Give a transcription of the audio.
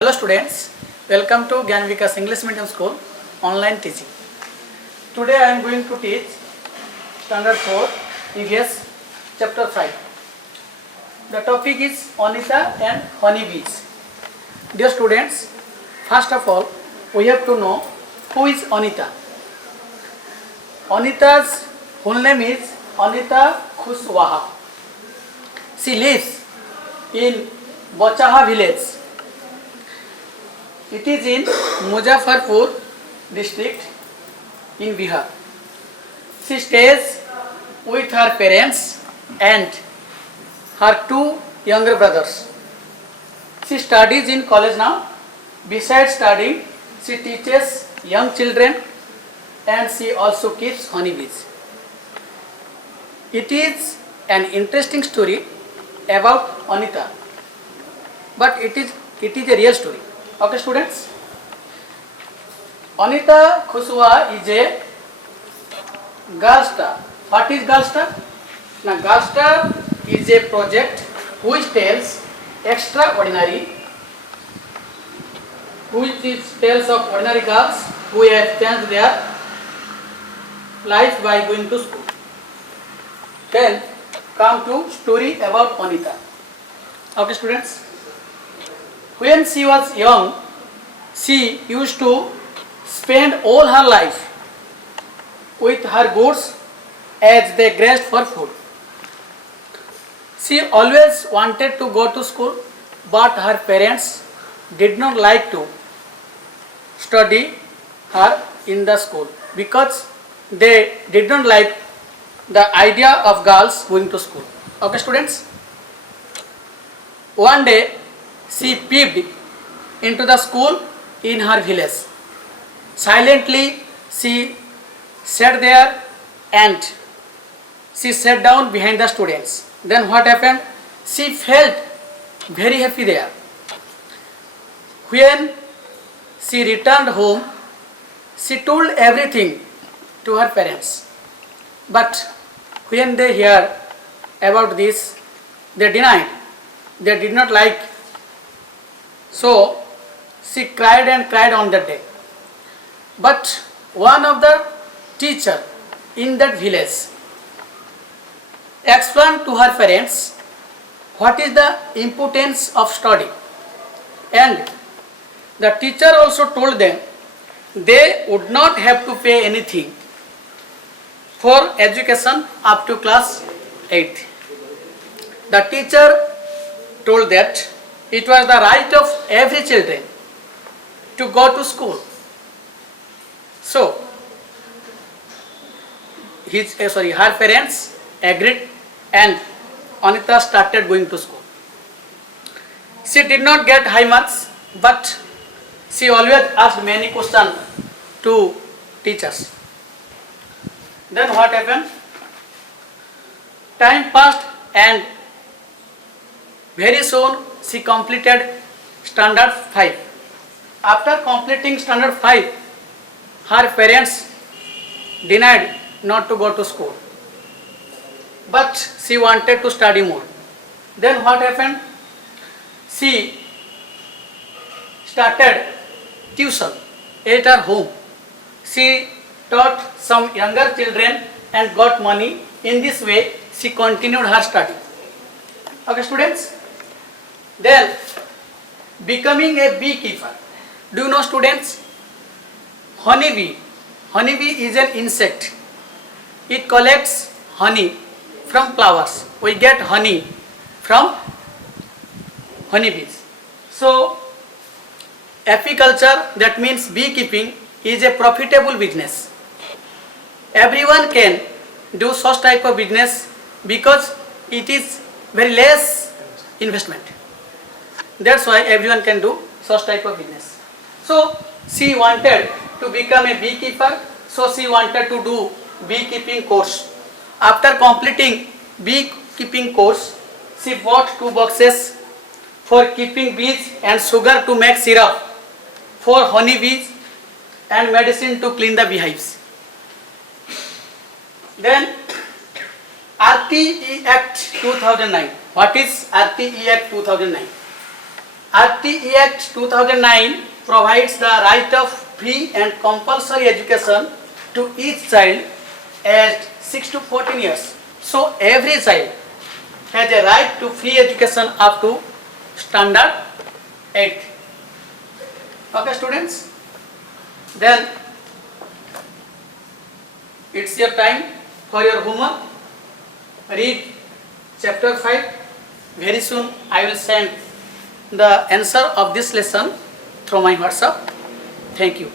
Hello students, welcome to Gyan Vikas English Medium School online teaching. Today I am going to teach standard 4 EVS chapter 5. The topic is Anita and honeybees. Dear students, first of all we have to know who is Anita. Anita's full name is Anita Kushwaha. She lives in Bochaha village. It is in Muzaffarpur district in Bihar. She stays with her parents and her two younger brothers. She studies in college now. Besides studying, she teaches young children and she also keeps honeybees. It is an interesting story about Anita, but it is a real story. Okay students, Anita Kushwaha is a girl star. What is girl star? Now girl star is a project which tells tales of ordinary girls who have changed their life by going to school. Then come to story about Anita. Okay students. When she was young, she used to spend all her life with her goats as they grazed for food. She always wanted to go to school, but her parents did not like to study her in the school because they did not like the idea of girls going to school. Okay students? One day, she peeped into the school in her village. Silently, she sat there and she sat down behind the students. Then what happened? She felt very happy there. When she returned home, she told everything to her parents. But when they heard about this, they denied. They did not like. So she cried and cried on that day. But one of the teacher in that village explained to her parents what is the importance of study, and the teacher also told them they would not have to pay anything for education up to class 8. The teacher told that it was the right of every children to go to school. So, her parents agreed and Anita started going to school. She did not get high marks, but she always asked many questions to teachers. Then what happened? Time passed and very soon she completed standard 5. After completing standard 5, her parents denied not to go to school. But she wanted to study more. Then what happened? She started tuition at her home. She taught some younger children and got money. In this way, she continued her study. Okay students? Then becoming a beekeeper. Do you know students? Honeybee. Honeybee is an insect. It collects honey from flowers. We get honey from honeybees. So apiculture, that means beekeeping, is a profitable business. Everyone can do such type of business because it is very less investment. That's why everyone can do such type of business. So she wanted to become a beekeeper, so she wanted to do beekeeping course. After completing beekeeping course, she bought 2 boxes for keeping bees and sugar to make syrup for honey bees and medicine to clean the beehives. Then RTE Act 2009. What is RTE Act 2009? RT Act 2009 provides the right of free and compulsory education to each child aged 6 to 14 years. So every child has a right to free education up to standard 8. Okay students, then it's your time for your homework. Read chapter 5. Very soon I will send the answer of this lesson through my WhatsApp. Thank you.